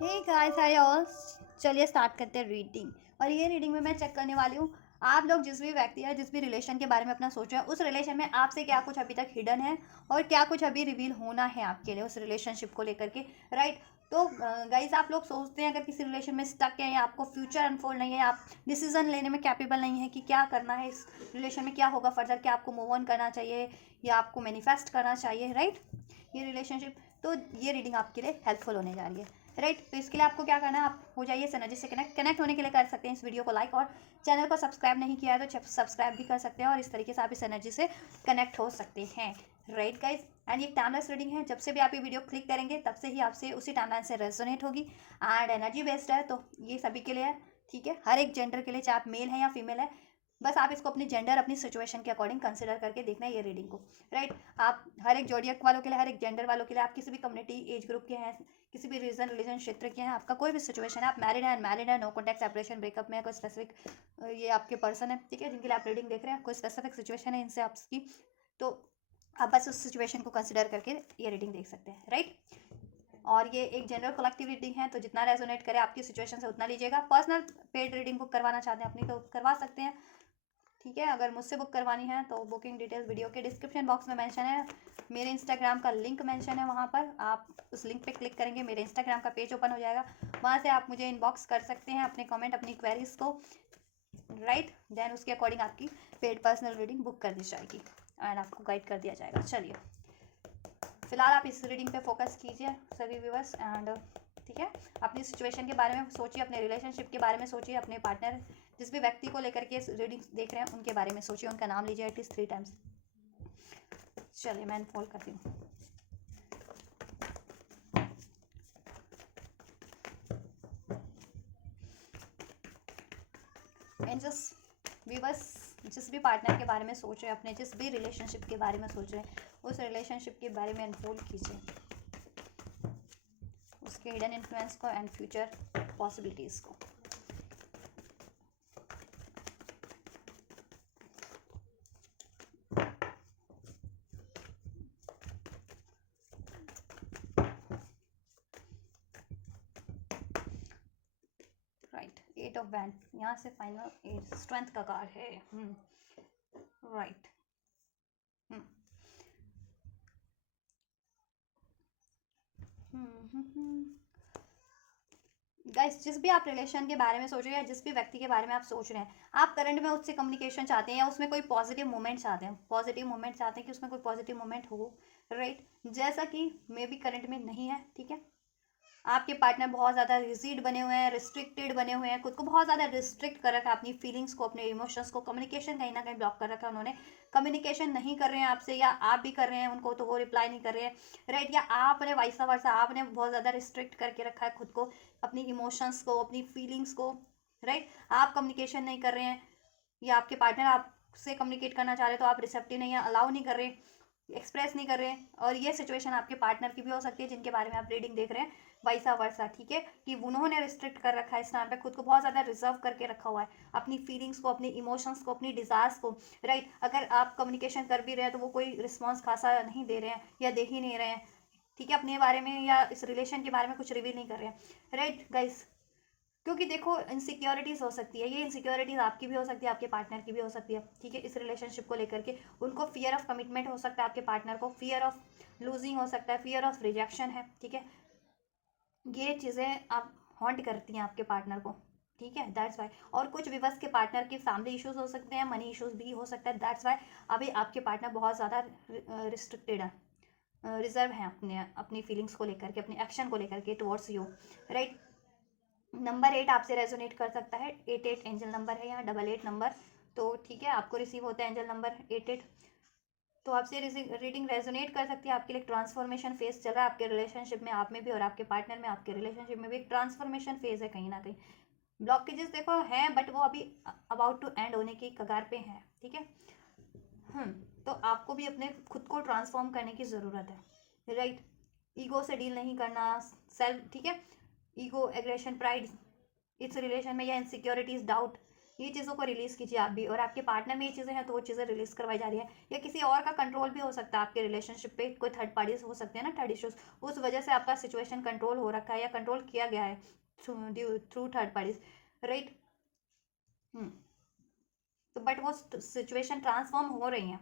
हे guys hi all. चलिए start करते हैं रीडिंग। और ये रीडिंग में मैं चेक करने वाली हूँ आप लोग जिस भी व्यक्ति है जिस भी रिलेशन के बारे में अपना सोच रहे हैं उस रिलेशन में आपसे क्या कुछ अभी तक हिडन है और क्या कुछ अभी रिवील होना है आपके लिए उस रिलेशनशिप को लेकर के। राइट। तो गाइस आप लोग सोचते हैं अगर किसी रिलेशन में स्टक है या आपको फ्यूचर अनफोल्ड नहीं है, आप डिसीजन लेने में कैपेबल नहीं है कि क्या करना है इस रिलेशन में, क्या होगा फर्दर, क्या आपको मूव ऑन करना चाहिए या आपको मैनिफेस्ट करना चाहिए। राइट। ये रिलेशनशिप, तो ये रीडिंग आपके लिए हेल्पफुल होने जा रही है। राइट। तो इसके लिए आपको क्या करना है, आप हो जाइए एनर्जी से कनेक्ट होने के लिए कर सकते हैं इस वीडियो को लाइक, और चैनल को सब्सक्राइब नहीं किया है तो सब्सक्राइब भी कर सकते हैं और इस तरीके से आप इस एनर्जी से कनेक्ट हो सकते हैं। Right guys. एंड ये टाइमलेस रीडिंग है, जब से भी आप ये वीडियो क्लिक करेंगे तब से ही आपसे उसी टाइमलाइन से रेजोनेट होगी। एंड एनर्जी बेस्ड है तो ये सभी के लिए है। ठीक है, हर एक जेंडर के लिए, चाहे आप मेल हैं या फीमेल है, बस आप इसको अपनी जेंडर अपनी सिचुएशन के अकॉर्डिंग कंसिडर करके देखना है ये रीडिंग को। राइट। आप हर एक जोडियक वालों के लिए, हर एक जेंडर वालों के लिए, आप किसी भी कम्युनिटी एज ग्रुप के हैं, किसी भी रीजन रिलीजन क्षेत्र के हैं, आपका कोई भी सिचुएशन है, आप मैरिड है अनमैरिड है, नो कॉन्टैक्ट सेपरेशन ब्रेकअप में कोई स्पेसिफिक ये आपके पर्सन है, ठीक है, जिनके लिए आप रीडिंग देख रहे हैं, कोई स्पेसिफिक सिचुएशन है इनसे आपकी, तो आप बस उस सिचुएशन को कंसिडर करके ये रीडिंग देख सकते हैं। राइट। और ये एक जनरल कलेक्टिव रीडिंग है, तो जितना रेजोनेट करे आपकी सिचुएशन से उतना लीजिएगा। पर्सनल पेड रीडिंग बुक करवाना चाहते हैं अपनी तो करवा सकते हैं। ठीक है, अगर मुझसे बुक करवानी है तो बुकिंग डिटेल्स वीडियो के डिस्क्रिप्शन बॉक्स में मेंशन है, मेरे इंस्टाग्राम का लिंक मेंशन है, वहाँ पर आप उस लिंक पे क्लिक करेंगे मेरे इंस्टाग्राम का पेज ओपन हो जाएगा, वहाँ से आप मुझे इनबॉक्स कर सकते हैं अपने कमेंट अपनी क्वेरीज को। राइट। देन उसके अकॉर्डिंग आपकी पेड पर्सनल रीडिंग बुक कर दी जाएगी एंड आपको गाइड कर दिया जाएगा। चलिए फिलहाल आप इस रीडिंग पे फोकस कीजिए सभी व्यूअर्स। एंड ठीक है, अपनी सिचुएशन के बारे में सोचिए, अपने रिलेशनशिप के बारे में सोचिए, अपने पार्टनर जिस भी व्यक्ति को लेकर के रीडिंग देख रहे हैं उनके बारे में सोचिए, उनका नाम लीजिए एटलीस्ट 3 टाइम्स। चलिए मैं अनफोल्ड करती हूँ। एंजल्स, व्यूअर्स, जिस भी पार्टनर के बारे में सोच रहे हैं, अपने जिस भी रिलेशनशिप के बारे में सोच रहे हैं उस रिलेशनशिप के बारे में अनफोल्ड कीजिए, उसके हिडन इन्फ्लुएंस को एंड फ्यूचर पॉसिबिलिटीज़ को। राइट। 8 ऑफ वैंड, यहाँ से फाइनल स्ट्रेंथ का कार्ड है। राइट। गाइस, जिस भी आप रिलेशन के बारे में सोच रहे हैं या जिस भी व्यक्ति के बारे में आप सोच रहे हैं, आप करंट में उससे कम्युनिकेशन चाहते हैं या उसमें कोई पॉजिटिव मोमेंट चाहते हैं, कि उसमें कोई पॉजिटिव मोमेंट हो। राइट। जैसा कि मे बी करंट में नहीं है। ठीक है, आपके पार्टनर बहुत ज़्यादा रिजिड बने हुए हैं, रिस्ट्रिक्टेड बने हुए हैं, खुद को बहुत ज़्यादा रिस्ट्रिक्ट कर रखा है, अपनी फीलिंग्स को, अपने इमोशंस को, कम्युनिकेशन कहीं ना कहीं ब्लॉक कर रखा है उन्होंने, कम्युनिकेशन नहीं कर रहे हैं आपसे, या आप भी कर रहे हैं उनको तो वो रिप्लाई नहीं कर रहे हैं। राइट। या आपने वाइसा वर्सा, आपने बहुत ज़्यादा रिस्ट्रिक्ट करके रखा है खुद को, अपनी इमोशंस को, अपनी फीलिंग्स को। राइट। आप कम्युनिकेशन नहीं कर रहे हैं या आपके पार्टनर आपसे कम्युनिकेट करना चाह रहे हैं तो आप रिसेप्टिव नहीं है, अलाउ नहीं कर रहे, एक्सप्रेस नहीं कर रहे हैं। और ये सिचुएशन आपके पार्टनर की भी हो सकती है जिनके बारे में आप रीडिंग देख रहे हैं, वैसा वर्षा। ठीक है, कि उन्होंने रिस्ट्रिक्ट कर रखा है इस टाइम पे, खुद को बहुत ज़्यादा रिजर्व करके रखा हुआ है, अपनी फीलिंग्स को, अपनी इमोशंस को, अपनी डिज़ायर्स को। राइट। अगर आप कम्युनिकेशन कर भी रहे हैं तो वो कोई रिस्पॉन्स खासा नहीं दे रहे हैं या दे ही नहीं रहे हैं। ठीक है, अपने बारे में या इस रिलेशन के बारे में कुछ रिवील नहीं कर रहे हैं। राइट गाइस, क्योंकि देखो इनसिक्योरिटीज़ हो सकती है, ये इनसिक्योरिटीज़ आपकी भी हो सकती है, आपके पार्टनर की भी हो सकती है। ठीक है, इस रिलेशनशिप को लेकर के उनको फियर ऑफ कमिटमेंट हो सकता है, आपके पार्टनर को फियर ऑफ लूजिंग हो सकता है, फियर ऑफ रिजेक्शन है। ठीक है, ये चीज़ें आप हॉन्ट करती हैं आपके पार्टनर को। ठीक है, दैट्स वाई। और कुछ विवश के पार्टनर के फैमिली इश्यूज हो सकते हैं, मनी इश्यूज भी हो सकता है, दैट्स वाई अभी आपके पार्टनर बहुत ज़्यादा रिस्ट्रिक्टेड है, रिजर्व हैं अपने अपनी फीलिंग्स को लेकर के, अपने एक्शन को लेकर के टुवर्ड्स यू। राइट। नंबर 8 आपसे रेजोनेट कर सकता है, 88 एंजल नंबर है यहाँ, 88 नंबर। तो ठीक है, आपको रिसीव होता है एंजल नंबर 88, तो आपसे रीडिंग रेजोनेट कर सकती है। आपके लिए ट्रांसफॉर्मेशन फेज चल रहा है आपके रिलेशनशिप में, आप में भी और आपके पार्टनर में, आपके रिलेशनशिप में भी एक ट्रांसफॉर्मेशन फेज है कहीं ना कहीं। ब्लॉकेजेस देखो हैं बट वो अभी अबाउट टू एंड होने की कगार पे हैं। ठीक है। तो आपको भी अपने खुद को ट्रांसफॉर्म करने की ज़रूरत है। राइट। ईगो से डील नहीं करना, सेल्फ। ठीक है, ईगो, एग्रेशन, प्राइड इस रिलेशन में, या इनसिक्योरिटीज, डाउट, ये चीज़ों को रिलीज़ कीजिए आप भी, और आपके पार्टनर में ये चीज़ें हैं तो वो चीज़ें रिलीज़ करवाई जा रही है, या किसी और का कंट्रोल भी हो सकता है आपके रिलेशनशिप पे, कोई थर्ड पार्टीज हो सकते हैं ना, थर्ड इश्यूज, उस वजह से आपका सिचुएशन कंट्रोल हो रखा है या कंट्रोल किया गया है थ्रू थर्ड पार्टीज, राइट। तो बट वो सिचुएशन ट्रांसफॉर्म हो रही हैं,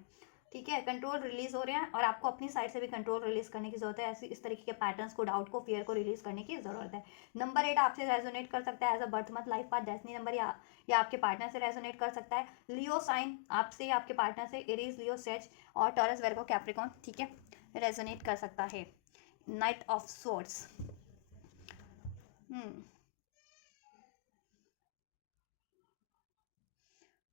ठीक है, कंट्रोल रिलीज हो रहे हैं, और आपको अपनी साइड से भी कंट्रोल रिलीज करने की जरूरत है। ऐसी इस तरीके के पैटर्न्स को, डाउट को, फियर को रिलीज करने की जरूरत है। नंबर 8 आपसे रेजोनेट कर सकता है as a birth month, life path, destiny number, या आपके पार्टनर से रेजोनेट कर सकता है। लियो साइन आपसे, आपके पार्टनर से, एरीज, लियो, सेज और टॉरस, वर्गो, कैप्रिकॉर्न, ठीक है, रेजोनेट कर सकता है। Night of swords.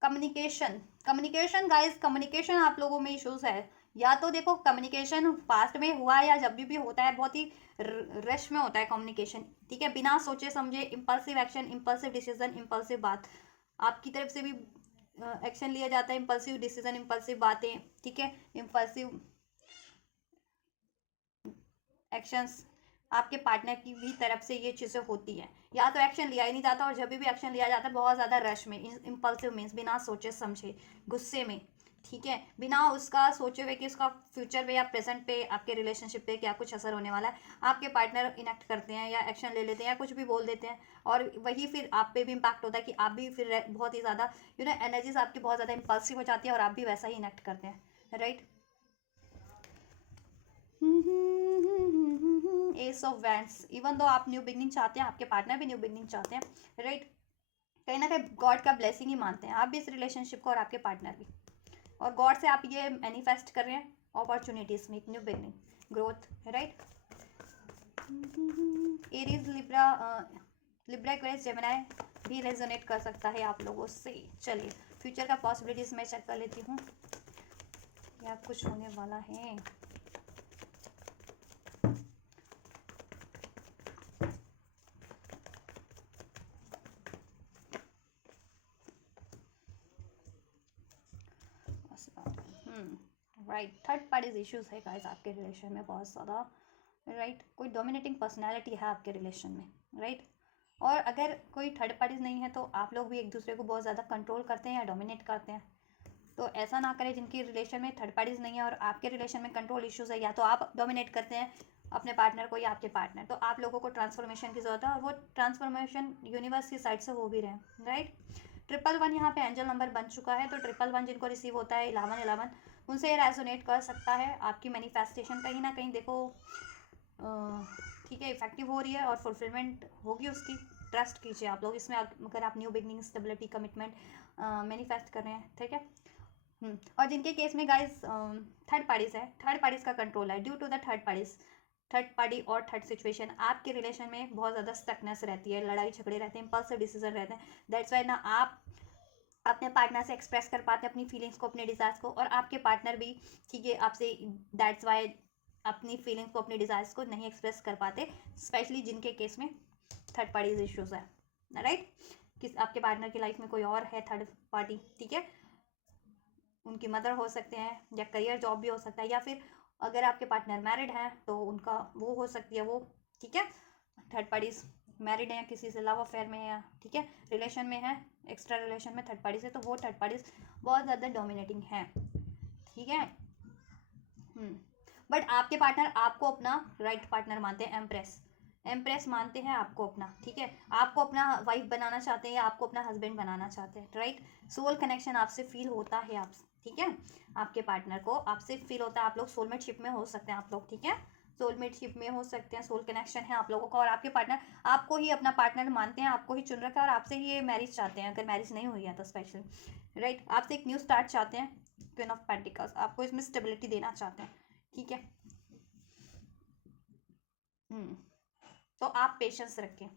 Communication, guys, communication आप लोगों में इश्यूज है। या तो देखो कम्युनिकेशन पास्ट में हुआ है या जब भी होता है, बहुत ही रश में होता है कम्युनिकेशन, ठीक है, बिना सोचे समझे, impulsive action, impulsive decision, impulsive बात, आपकी तरफ से भी एक्शन लिया जाता है, इम्पल्सिव डिसीजन, इम्पल्सिव बातें, ठीक है, इम्पल्सिव एक्शंस, आपके पार्टनर की भी तरफ से ये चीज़ें होती हैं। या तो एक्शन लिया ही नहीं जाता, और जब भी एक्शन लिया जाता है बहुत ज़्यादा रश में, इम्पल्सिव मीन्स बिना सोचे समझे, गुस्से में, ठीक है, बिना उसका सोचे हुए कि उसका फ्यूचर पे या प्रेजेंट पे, आपके रिलेशनशिप पे क्या कुछ असर होने वाला है, आपके पार्टनर इनेक्ट करते हैं या एक्शन ले लेते हैं या कुछ भी बोल देते हैं, और वही फिर आप पे भी इम्पैक्ट होता है कि आप भी फिर बहुत ही ज़्यादा एनर्जीज आपकी बहुत ज़्यादा इम्पल्सिव हो जाती है, और आप भी वैसा ही इनेक्ट करते हैं, right. S of wands, even though आप न्यू बिगनिंग चाहते हैं, आपके पार्टनर भी न्यू बिगनिंग चाहते हैं, राइट, कहीं ना कहीं गॉड का ब्लेसिंग ही मानते हैं आप भी इस रिलेशनशिप को, और आपके पार्टनर भी, और गॉड से आप ये मैनिफेस्ट कर रहे हैं अपॉर्चुनिटीज में, एक new beginning, growth, right. Aries, Libra, Libra, Aquarius, Gemini भी रेजोनेट कर सकता है आप लोगों से। चलिए फ्यूचर का पॉसिबिलिटीज मैं चेक कर लेती हूँ, क्या कुछ होने वाला है। राइट, थर्ड पार्टीज इश्यूज है गाइस आपके रिलेशन में बहुत ज़्यादा, राइट, कोई डोमिनेटिंग पर्सनैलिटी है आपके रिलेशन में, राइट, और अगर कोई थर्ड पार्टीज नहीं है तो आप लोग भी एक दूसरे को बहुत ज़्यादा कंट्रोल करते हैं या डोमिनेट करते हैं। तो ऐसा ना करें जिनकी रिलेशन में थर्ड पार्टीज नहीं है और आपके रिलेशन में कंट्रोल इश्यूज है, या तो आप डोमिनेट करते हैं अपने पार्टनर को या आपके पार्टनर, तो आप लोगों को ट्रांसफॉर्मेशन की जरूरत है, और वो ट्रांसफॉर्मेशन यूनिवर्स की साइड से हो भी रहे हैं, राइट। 111 यहाँ पे एंजल नंबर बन चुका है, तो 111 जिनको रिसीव होता है 1111, उनसे ये रेजोनेट कर सकता है। आपकी मैनिफेस्टेशन कहीं ना कहीं देखो, ठीक है, इफेक्टिव हो रही है और फुलफिलमेंट होगी उसकी, ट्रस्ट कीजिए आप लोग इसमें, अगर आप new beginning, stability, commitment manifest कर रहे हैं, ठीक है। और जिनके केस में गाइस थर्ड पार्टीज है, थर्ड पार्टीज का कंट्रोल है, due to the third parties, third party और थर्ड सिचुएशन, आपके रिलेशन में बहुत ज़्यादा स्टकनेस रहती है, लड़ाई झगड़े रहते हैं, इम्पल्सिव डिसीजन रहते हैं, दैट्स वाई ना आप अपने पार्टनर से एक्सप्रेस कर पाते हैं अपनी फीलिंग्स को, अपने डिज़ायर्स को, और आपके पार्टनर भी, ठीक है, आपसे, दैट्स वाई अपनी फीलिंग्स को, अपने डिज़ायर्स को नहीं एक्सप्रेस कर पाते, स्पेशली जिनके केस में थर्ड पार्टीज इश्यूज है, राइट, किस आपके पार्टनर की लाइफ में कोई और है थर्ड पार्टी, ठीक है, उनकी मदर हो सकते हैं, या करियर जॉब भी हो सकता है, या फिर अगर आपके पार्टनर मैरिड हैं तो उनका वो हो सकती है वो, ठीक है, थर्ड पार्टीज मैरिड है या किसी से लव अफेयर में है, या ठीक है रिलेशन में है, एक्स्ट्रा रिलेशन में थर्ड पार्टी से, तो वो थर्ड पार्टीज बहुत ज़्यादा डोमिनेटिंग है, ठीक है। बट आपके पार्टनर आपको अपना राइट पार्टनर मानते हैं, एम्प्रेस, एम्प्रेस मानते हैं आपको अपना, ठीक है, आपको अपना वाइफ बनाना चाहते हैं या आपको अपना हस्बैंड बनाना चाहते हैं, राइट, सोल कनेक्शन आपसे फील होता है आप, ठीक है, आपके पार्टनर को आपसे फील होता है, आप लोग सोलमेटशिप में हो सकते हैं आप लोग, ठीक है, सोलमेटशिप में हो सकते हैं, सोल कनेक्शन है आप लोगों का, और आपके पार्टनर आपको ही अपना पार्टनर मानते हैं, आपको ही चुन रखा है, और आपसे ही ये मैरिज चाहते हैं, अगर मैरिज नहीं हुई है तो स्पेशली, राइट, आपसे एक न्यू स्टार्ट चाहते हैं, क्वीन ऑफ पेंटिकल्स, आपको इसमें स्टेबिलिटी देना चाहते हैं, ठीक है। तो आप पेशेंस रखें,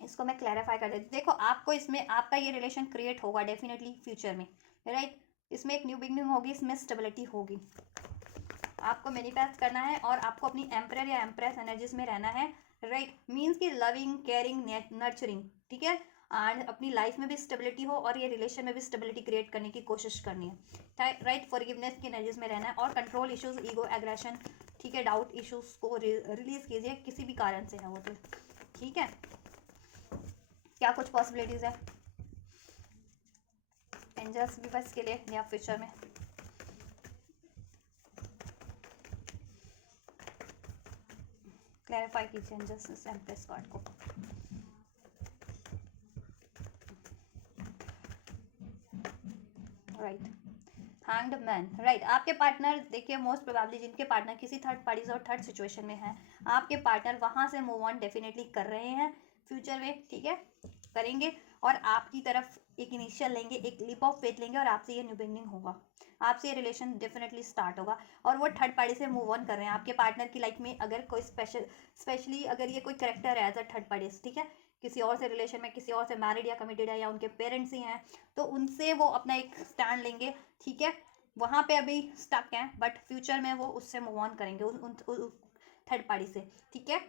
इसको मैं क्लैरिफाई कर देती, देखो आपको इसमें आपका ये रिलेशन क्रिएट होगा डेफिनेटली फ्यूचर में, राइट, इसमें एक न्यू बिगनिंग होगी, इसमें स्टेबिलिटी होगी, आपको मैनिफेस्ट करना है, और आपको अपनी एम्परर या एम्प्रेस एनर्जीज में रहना है, राइट, मीन्स की लविंग, केयरिंग, नर्चरिंग, ठीक है, एंड अपनी लाइफ में भी स्टेबिलिटी हो और ये रिलेशन में भी स्टेबिलिटी क्रिएट करने की कोशिश करनी है, राइट, फॉरगिवनेस की एनर्जीज में रहना है, और कंट्रोल इश्यूज, ईगो, एग्रेशन, ठीक है, डाउट इश्यूज को रिलीज कीजिए, किसी भी कारण से है वो तो, ठीक है। क्या कुछ पॉसिबिलिटीज है, एंजल्स भी बस के लिए या फ्यूचर में। क्लैरिफाई कीजिए एंजल्स इस एम्प्रेस कार्ड को। Right, hanged man. राइट, आपके पार्टनर देखिए मोस्ट प्रोबेबली जिनके पार्टनर किसी थर्ड पार्टीज और थर्ड सिचुएशन में हैं, आपके पार्टनर वहां से मूव ऑन डेफिनेटली कर रहे हैं फ्यूचर में, ठीक है, करेंगे और आपकी तरफ एक इनिशियल लेंगे, एक लीप ऑफ फेथ लेंगे और आपसे ये न्यू बिगनिंग होगा, आपसे ये रिलेशन डेफिनेटली स्टार्ट होगा और वो थर्ड पार्टी से मूव ऑन कर रहे हैं। आपके पार्टनर की लाइफ में अगर कोई स्पेशली अगर ये कोई करेक्टर है एज अ थर्ड पार्टी, ठीक है, किसी और से रिलेशन में, किसी और से मैरिड या कमिटेड है या उनके पेरेंट्स ही हैं, तो उनसे वो अपना एक स्टैंड लेंगे, ठीक है, वहाँ पे अभी स्टक हैं बट फ्यूचर में वो उससे मूव ऑन करेंगे उन थर्ड पार्टी से, ठीक है।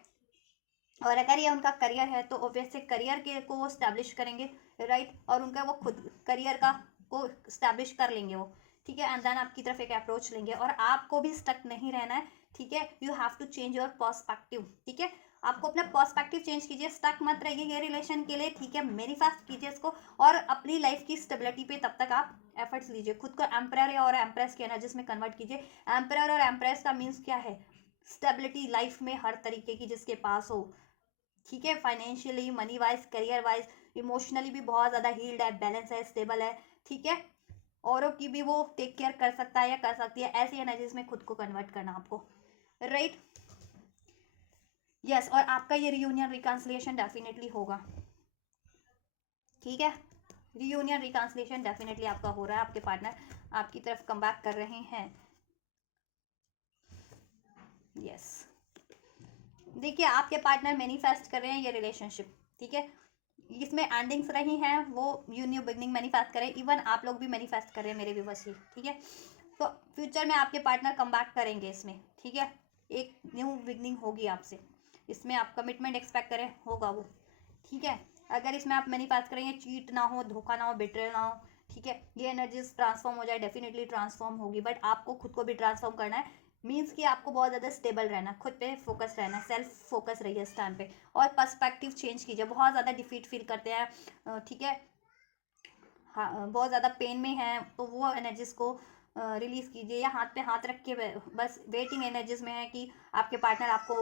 और अगर ये उनका करियर है तो ऑब्वियसली करियर के को वो स्टैब्लिश करेंगे, राइट, और उनका वो खुद करियर का को स्टैब्लिश कर लेंगे वो, ठीक है, एंड देन आपकी तरफ एक अप्रोच लेंगे और आपको भी स्टक नहीं रहना है, ठीक है, you have to change your perspective, ठीक है, आपको अपना पर्सपेक्टिव चेंज कीजिए, स्टक मत रहिए ये रिलेशन के लिए, ठीक है, मैनिफेस्ट कीजिए इसको और अपनी लाइफ की स्टेबिलिटी पे तब तक आप एफर्ट्स लीजिए, खुद को एम्परर और एम्प्रेस के एनर्जीज में कन्वर्ट कीजिए। एम्परर और एम्प्रेस का मीन्स क्या है? स्टेबिलिटी लाइफ में हर तरीके की जिसके पास हो, ठीक है, financially, money wise, career wise, emotionally भी बहुत ज़्यादा हील्ड है, बैलेंस है, स्टेबल है, ठीक है, औरों की भी वो टेक केयर कर सकता है या कर सकती है, ऐसी एनर्जीज में खुद को कन्वर्ट करना आपको, राइट, यस, और आपका ये रियूनियन रिकॉन्सिलिएशन डेफिनेटली होगा, ठीक है, रियूनियन रिकॉन्सिलिएशन डेफिनेटली आपका हो रहा है, आपके पार्टनर आपकी तरफ कम बैक कर रहे हैं, यस, देखिए आपके पार्टनर मैनिफेस्ट कर रहे हैं ये रिलेशनशिप, ठीक है, इसमें एंडिंग्स रही हैं, वो न्यू बिगनिंग मैनिफेस्ट करें, इवन आप लोग भी मैनिफेस्ट करें मेरे व्यूअर्स ही, ठीक है, तो फ्यूचर में आपके पार्टनर कम बैक करेंगे इसमें, ठीक है, एक न्यू बिगनिंग होगी आपसे, इसमें आप कमिटमेंट एक्सपेक्ट करें, होगा वो, ठीक है, अगर इसमें आप मैनिफेस्ट करेंगे चीट ना हो, धोखा ना हो, बिट्रेल ना हो, ठीक है, ये एनर्जीज ट्रांसफॉर्म हो जाए, डेफिनेटली ट्रांसफॉर्म होगी, बट आपको खुद को भी ट्रांसफॉर्म करना है, मीन्स कि आपको बहुत ज़्यादा स्टेबल रहना, खुद पे फोकस रहना, सेल्फ फोकस रहिए इस टाइम पे और पर्सपेक्टिव चेंज कीजिए, बहुत ज़्यादा डिफीट फील करते हैं, ठीक है, हाँ, बहुत ज़्यादा पेन में है तो वो एनर्जीज को रिलीज़ कीजिए या हाथ पे हाथ रख के बस वेटिंग एनर्जीज में है कि आपके पार्टनर आपको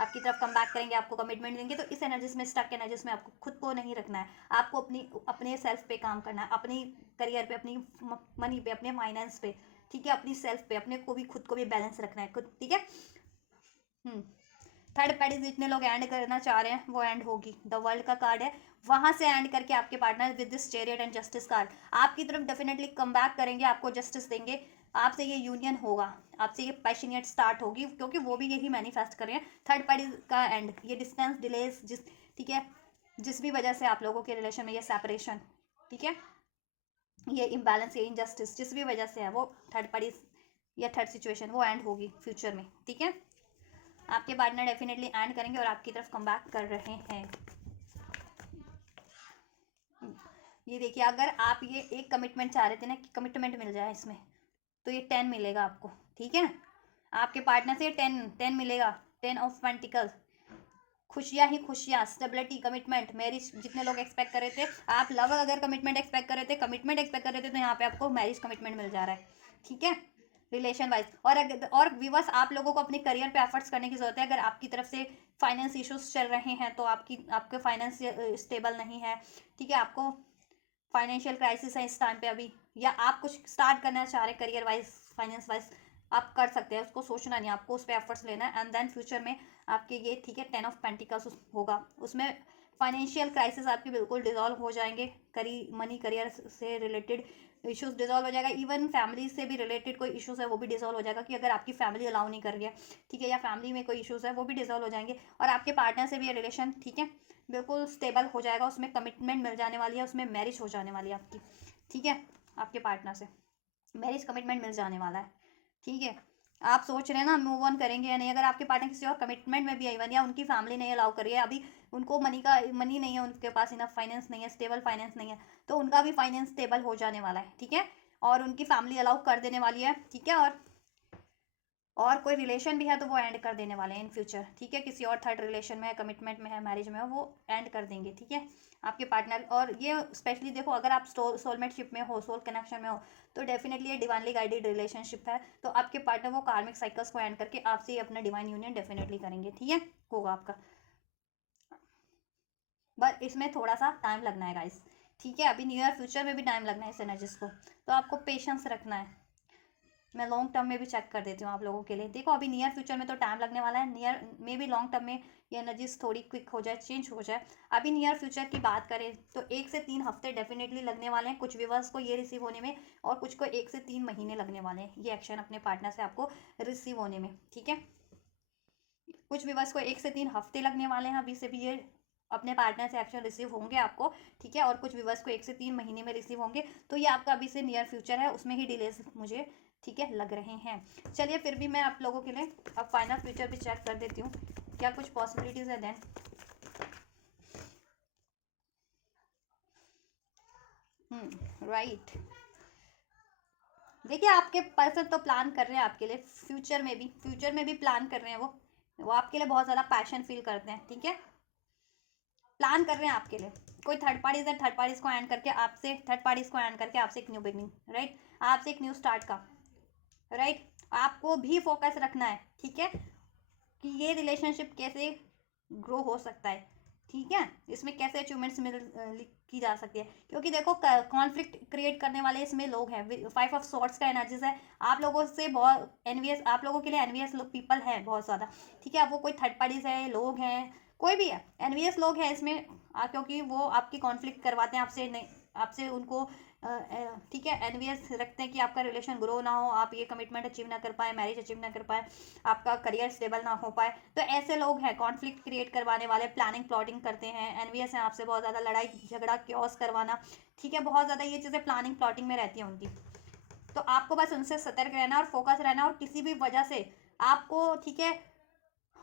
आपकी तरफ कम बैक करेंगे, आपको कमिटमेंट देंगे, तो इस एनर्जीज में, स्टक एनर्जीज में आपको खुद को नहीं रखना है, आपको अपने सेल्फ पे काम करना है, अपनी करियर पे, अपनी मनी पे, अपने फाइनेंस पे, ठीक है, अपनी सेल्फ पे, अपने को भी खुद को भी बैलेंस रखना है खुद, ठीक है। थर्ड पार्टी जितने लोग एंड करना चाह रहे हैं वो एंड होगी, द वर्ल्ड का कार्ड है, वहां से एंड करके आपके partner with this chariot and justice card आपकी तरफ डेफिनेटली कम बैक करेंगे, आपको जस्टिस देंगे, आपसे ये यूनियन होगा, आपसे ये पैशनेट स्टार्ट होगी, क्योंकि वो भी यही मैनिफेस्ट कर रहे हैं, थर्ड पार्टी का एंड, ये डिस्टेंस डिलेज जिस, ठीक है, जिस भी वजह से आप लोगों के रिलेशन में ये सेपरेशन, ठीक है, ये इम्बैलेंस, ये इनजस्टिस जिस भी वजह से है, वो थर्ड पार्टी या थर्ड सिचुएशन वो एंड होगी फ्यूचर में, ठीक है, आपके पार्टनर डेफिनेटली एंड करेंगे और आपकी तरफ कम बैक कर रहे हैं। ये देखिए अगर आप ये एक कमिटमेंट चाह रहे थे ना कि कमिटमेंट मिल जाए इसमें, तो ये 10 मिलेगा आपको, ठीक है, आपके पार्टनर से 10 मिलेगा, 10 ऑफ पेंटिकल्स, खुशियाँ ही खुशियाँ, स्टेबिलिटी, कमिटमेंट, मैरिज जितने लोग एक्सपेक्ट कर रहे थे, आप लव अगर कमिटमेंट एक्सपेक्ट कर रहे थे, कमिटमेंट एक्सपेक्ट कर रहे थे, तो यहाँ पे आपको मैरिज कमिटमेंट मिल जा रहा है, ठीक है, रिलेशन वाइज, और विवश आप लोगों को अपने करियर पे एफर्ट्स करने की जरूरत है, अगर आपकी तरफ से फाइनेंस इश्यूज चल रहे हैं तो आपके फाइनेंस स्टेबल नहीं है, ठीक है, आपको फाइनेंशियल क्राइसिस है इस टाइम पे अभी, या आप कुछ स्टार्ट करना चाह रहे हैं करियर वाइज, फाइनेंस वाइज, आप कर सकते हैं, उसको सोचना नहीं, आपको उस पर एफर्ट्स लेना है, एंड देन फ्यूचर में आपके ये, ठीक है, 10 ऑफ पेंटिकल्स होगा, उसमें फाइनेंशियल क्राइसिस आपके बिल्कुल डिजॉल्व हो जाएंगे, मनी करियर से रिलेटेड इश्यूज डिजॉल्व हो जाएगा, इवन फैमिली से भी रिलेटेड कोई इश्यूज है वो भी डिजॉल्व हो जाएगा, कि अगर आपकी फैमिली अलाउ नहीं कर रही है, ठीक है, या फैमिली में कोई इश्यूज है वो भी डिजॉल्व हो जाएंगे, और आपके पार्टनर से भी ये रिलेशन, ठीक है, बिल्कुल स्टेबल हो जाएगा, उसमें कमिटमेंट मिल जाने वाली है, उसमें मैरिज हो जाने वाली है आपकी, ठीक है, आपके पार्टनर से मैरिज कमिटमेंट मिल जाने वाला है, ठीक है, आप सोच रहे हैं ना मूव ऑन करेंगे या नहीं, अगर आपके पार्टनर किसी और कमिटमेंट में भी आई या उनकी फैमिली नहीं अलाउ कर रही है अभी, उनको मनी नहीं है, उनके पास इनफ फाइनेंस नहीं है, स्टेबल फाइनेंस नहीं है, तो उनका भी फाइनेंस स्टेबल हो जाने वाला है, ठीक है, और उनकी फैमिली अलाउ कर देने वाली है, ठीक है, और और कोई रिलेशन भी है तो वो एंड कर देने वाले हैं इन फ्यूचर, ठीक है। किसी और थर्ड रिलेशन में है, कमिटमेंट में है, मैरिज में है, वो एंड कर देंगे, ठीक है, आपके पार्टनर। और ये स्पेशली देखो, अगर आप सोलमेटशिप में हो, सोल कनेक्शन में हो, तो डेफिनेटली ये डिवाइनली गाइडेड रिलेशनशिप है। तो आपके पार्टनर वो कार्मिक साइकिल्स को एंड करके आपसे ही अपना डिवाइन यूनियन डेफिनेटली करेंगे, ठीक है, होगा आपका। बट इसमें थोड़ा सा टाइम लगना है गाइस, ठीक है। अभी नियर फ्यूचर में भी टाइम लगना है इस एनर्जीज को, तो आपको पेशेंस रखना है। मैं लॉन्ग टर्म में भी चेक कर देती हूँ आप लोगों के लिए। देखो अभी नियर फ्यूचर में तो टाइम लगने वाला है, नियर में भी लॉन्ग टर्म में ये एनर्जीज थोड़ी क्विक हो जाए, चेंज हो जाए। अभी नियर फ्यूचर की बात करें तो 1 से 3 हफ्ते डेफिनेटली लगने वाले हैं कुछ व्यूअर्स को ये रिसीव होने में, और कुछ को 1 से 3 महीने लगने वाले हैं ये एक्शन अपने पार्टनर से आपको रिसीव होने में, ठीक है। कुछ व्यूअर्स को 1 से 3 हफ्ते लगने वाले हैं अभी से भी ये अपने पार्टनर से एक्शन रिसीव होंगे आपको, ठीक है। और कुछ व्यूअर्स को 1 से 3 महीने में रिसीव होंगे। तो ये आपका अभी से नियर फ्यूचर है, उसमें ही डिलेस मुझे, ठीक है, लग रहे हैं। चलिए फिर भी मैं आप लोगों के लिए अब फाइनल फ्यूचर भी चेक कर देती हूँ, क्या कुछ पॉसिबिलिटीज है देन। राइट, देखिए आपके पर्सन तो प्लान कर रहे हैं आपके लिए, फ्यूचर में भी प्लान कर रहे हैं वो आपके लिए बहुत ज़्यादा पैशन फील करते हैं, ठीक है। प्लान कर रहे हैं आपके लिए। कोई थर्ड पार्टीज है, थर्ड पार्टीज को एंड करके आपसे, थर्ड पार्टीज को एंड करके आपसे एक न्यू बिगनिंग, राइट, आपसे एक न्यू स्टार्ट का, राइट। आपको भी फोकस रखना है, ठीक है, कि ये रिलेशनशिप कैसे ग्रो हो सकता है, ठीक है, इसमें कैसे अचीवमेंट्स मिल की जा सकती है। क्योंकि देखो कॉन्फ्लिक्ट क्रिएट करने वाले इसमें लोग हैं, 5 ऑफ सॉर्ड्स का एनर्जीज है। आप लोगों से बहुत एनवियस, आप लोगों के लिए एनवियस लोग पीपल है बहुत ज़्यादा, ठीक है। वो कोई थर्ड पार्टीज है, लोग हैं, कोई भी है, एनवियस लोग हैं इसमें, क्योंकि वो आपकी कॉन्फ्लिक्ट करवाते हैं आपसे, नहीं आपसे उनको, ठीक है, एनवियस रखते हैं कि आपका रिलेशन ग्रो ना हो, आप ये कमिटमेंट अचीव ना कर पाए, मैरिज अचीव ना कर पाए, आपका करियर स्टेबल ना हो पाए। तो ऐसे लोग हैं कॉन्फ्लिक्ट क्रिएट करवाने वाले, प्लानिंग प्लॉटिंग करते हैं, एनवियस हैं आपसे बहुत ज़्यादा, लड़ाई झगड़ा क्योस करवाना, ठीक है, बहुत ज़्यादा ये चीज़ें प्लानिंग प्लॉटिंग में रहती हैं उनकी। तो आपको बस उनसे सतर्क रहना और फोकस रहना, और किसी भी वजह से आपको, ठीक है,